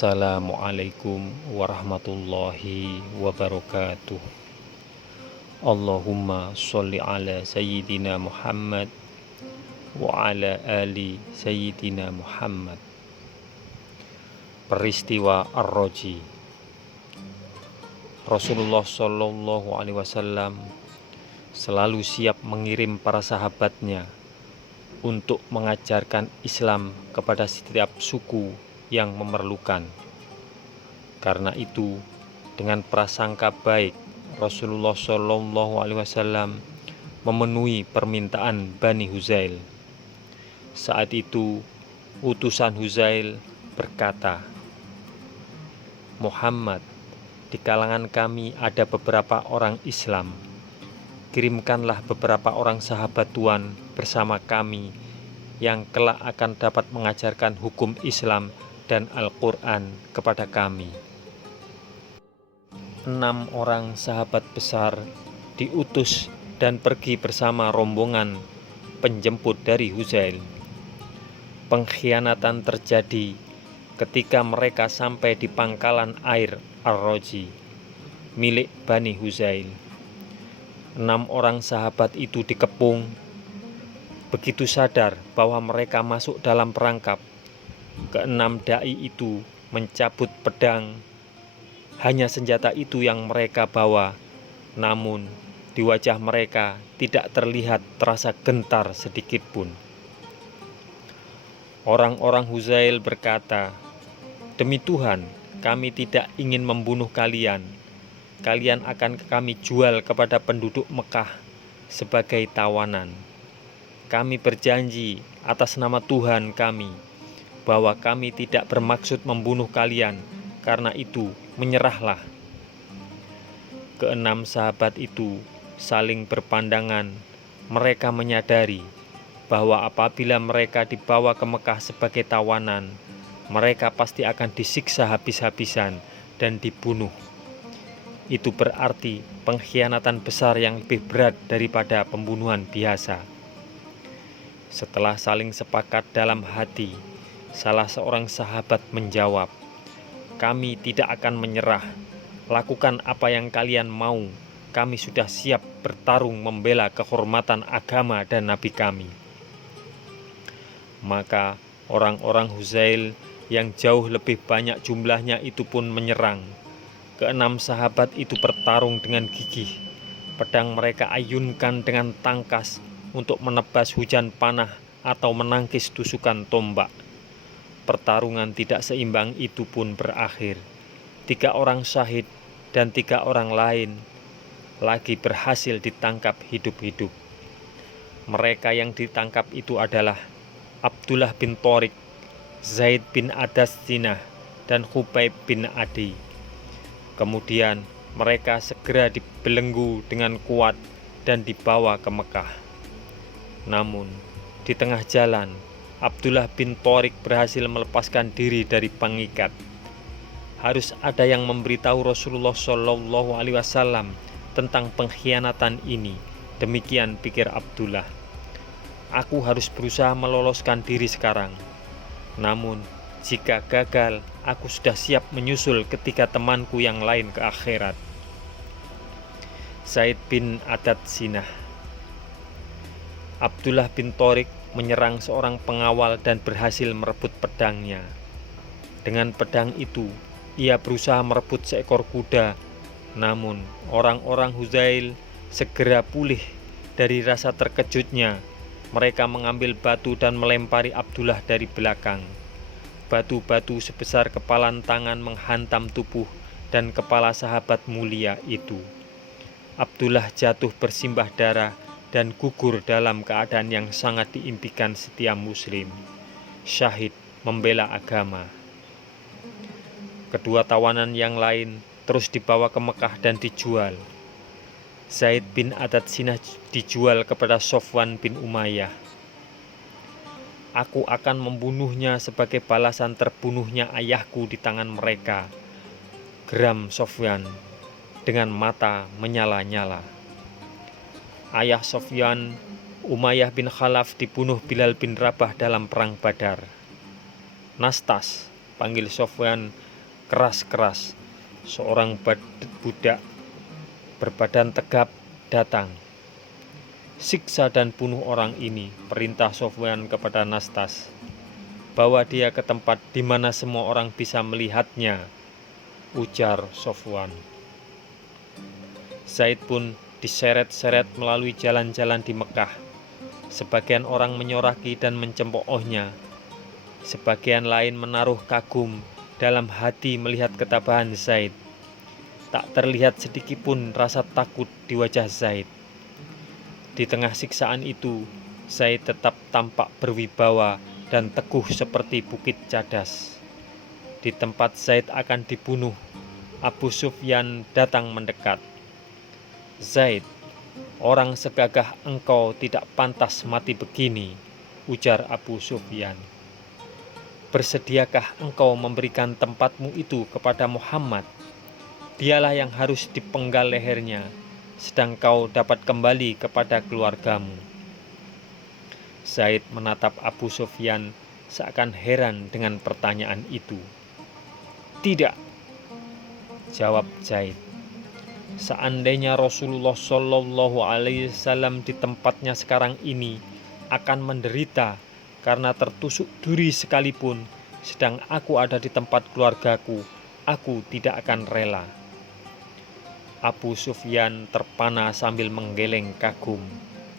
Assalamualaikum warahmatullahi wabarakatuh. Allahumma sholli ala sayyidina Muhammad wa ala ali sayyidina Muhammad. Peristiwa Ar-Raji. Rasulullah Shallallahu Alaihi Wasallam selalu siap mengirim para sahabatnya untuk mengajarkan Islam kepada setiap suku yang memerlukan. Karena itu, dengan prasangka baik, Rasulullah Shallallahu Alaihi Wasallam memenuhi permintaan Bani Huzail. Saat itu, utusan Huzail berkata, "Muhammad, di kalangan kami ada beberapa orang Islam. Kirimkanlah beberapa orang sahabat Tuhan bersama kami yang kelak akan dapat mengajarkan hukum Islam dan Al-Quran kepada kami." 6 orang sahabat besar diutus dan pergi bersama rombongan penjemput dari Huzail. Pengkhianatan terjadi ketika mereka sampai di pangkalan air Ar-Raji milik Bani Huzail. 6 orang sahabat itu dikepung. Begitu sadar bahwa mereka masuk dalam perangkap, ke-6 dai itu mencabut pedang. Hanya senjata itu yang mereka bawa, namun di wajah mereka tidak terlihat terasa gentar sedikit pun. Orang-orang Huzail berkata, "Demi Tuhan, kami tidak ingin membunuh kalian. Kalian akan kami jual kepada penduduk Mekah sebagai tawanan. Kami berjanji atas nama Tuhan kami bahwa kami tidak bermaksud membunuh kalian, karena itu menyerahlah." Ke-6 sahabat itu saling berpandangan. Mereka menyadari bahwa apabila mereka dibawa ke Mekah sebagai tawanan, mereka pasti akan disiksa habis-habisan dan dibunuh. Itu berarti pengkhianatan besar yang lebih berat daripada pembunuhan biasa. Setelah saling sepakat dalam hati, salah seorang sahabat menjawab, "Kami tidak akan menyerah. Lakukan apa yang kalian mau. Kami sudah siap bertarung membela kehormatan agama dan nabi kami." Maka orang-orang Huzail yang jauh lebih banyak jumlahnya itu pun menyerang. Ke-6 sahabat itu bertarung dengan gigih. Pedang mereka ayunkan dengan tangkas untuk menebas hujan panah atau menangkis tusukan tombak. Pertarungan tidak seimbang itu pun berakhir. 3 orang syahid dan 3 orang lain lagi berhasil ditangkap hidup-hidup. Mereka yang ditangkap itu adalah Abdullah bin Thariq, Zaid bin Adassinah, dan Khubayb bin Adi. Kemudian mereka segera dibelenggu dengan kuat dan dibawa ke Mekah. Namun, di tengah jalan, Abdullah bin Thariq berhasil melepaskan diri dari pengikat. Harus ada yang memberitahu Rasulullah Shallallahu Alaihi Wasallam tentang pengkhianatan ini. Demikian pikir Abdullah. Aku harus berusaha meloloskan diri sekarang. Namun, jika gagal, aku sudah siap menyusul ketiga temanku yang lain ke akhirat. Zaid bin Adassinah. Abdullah bin Thariq menyerang seorang pengawal dan berhasil merebut pedangnya. Dengan pedang itu, ia berusaha merebut seekor kuda. Namun, orang-orang Huzail segera pulih dari rasa terkejutnya. Mereka mengambil batu dan melempari Abdullah dari belakang. Batu-batu sebesar kepalan tangan menghantam tubuh dan kepala sahabat mulia itu. Abdullah jatuh bersimbah darah dan gugur dalam keadaan yang sangat diimpikan setiap muslim. Syahid membela agama. Kedua tawanan yang lain terus dibawa ke Mekah dan dijual. Zaid bin Adassinah dijual kepada Sofwan bin Umayyah. "Aku akan membunuhnya sebagai balasan terbunuhnya ayahku di tangan mereka," geram Sofwan dengan mata menyala-nyala. Ayah Sofyan, Umayyah bin Khalaf, dibunuh Bilal bin Rabah dalam perang Badar. "Nastas," panggil Sofyan, keras-keras, seorang budak berbadan tegap datang. Siksa dan bunuh orang ini, perintah Sofwan kepada Nastas. Bawa dia ke tempat di mana semua orang bisa melihatnya, ujar Sofwan. Zaid pun diseret-seret melalui jalan-jalan di Mekah. Sebagian orang menyoraki dan mencemoohnya. Sebagian lain menaruh kagum dalam hati melihat ketabahan Zaid. Tak terlihat sedikitpun rasa takut di wajah Zaid. Di tengah siksaan itu, Zaid tetap tampak berwibawa dan teguh seperti bukit cadas. Di tempat Zaid akan dibunuh, Abu Sufyan datang mendekat. Zaid, orang segagah engkau tidak pantas mati begini, ujar Abu Sufyan. Bersediakah engkau memberikan tempatmu itu kepada Muhammad? Dialah yang harus dipenggal lehernya, sedang kau dapat kembali kepada keluargamu. Zaid menatap Abu Sufyan seakan heran dengan pertanyaan itu. Tidak, jawab Zaid. Seandainya Rasulullah Shallallahu Alaihi Wasallam di tempatnya sekarang ini akan menderita karena tertusuk duri sekalipun, sedang aku ada di tempat keluargaku, aku tidak akan rela. Abu Sufyan terpana sambil menggeleng kagum.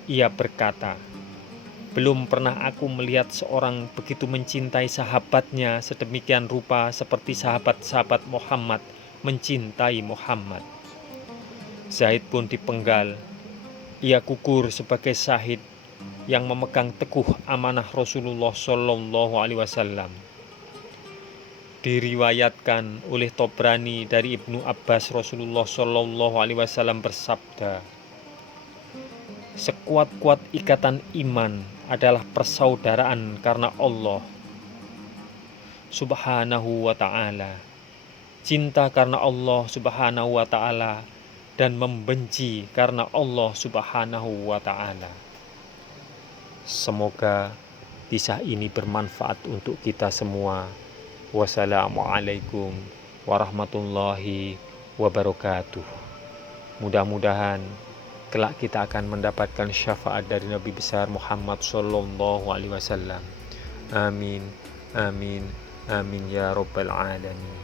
Ia berkata, belum pernah aku melihat seorang begitu mencintai sahabatnya sedemikian rupa seperti sahabat-sahabat Muhammad mencintai Muhammad. Zaid pun dipenggal. Ia gugur sebagai syahid yang memegang teguh amanah Rasulullah Shallallahu Alaihi Wasallam. Diriwayatkan oleh Tobrani dari Ibnu Abbas, Rasulullah Shallallahu Alaihi Wasallam bersabda, sekuat-kuat ikatan iman adalah persaudaraan karena Allah Subhanahu wa Ta'ala, cinta karena Allah Subhanahu wa Ta'ala, dan membenci karena Allah Subhanahu wa Ta'ala. Semoga kisah ini bermanfaat untuk kita semua. Wassalamualaikum warahmatullahi wabarakatuh. Mudah-mudahan kelak kita akan mendapatkan syafaat dari Nabi besar Muhammad Sallallahu Alaihi Wasallam. Amin, amin, amin ya Rabbal Alamin.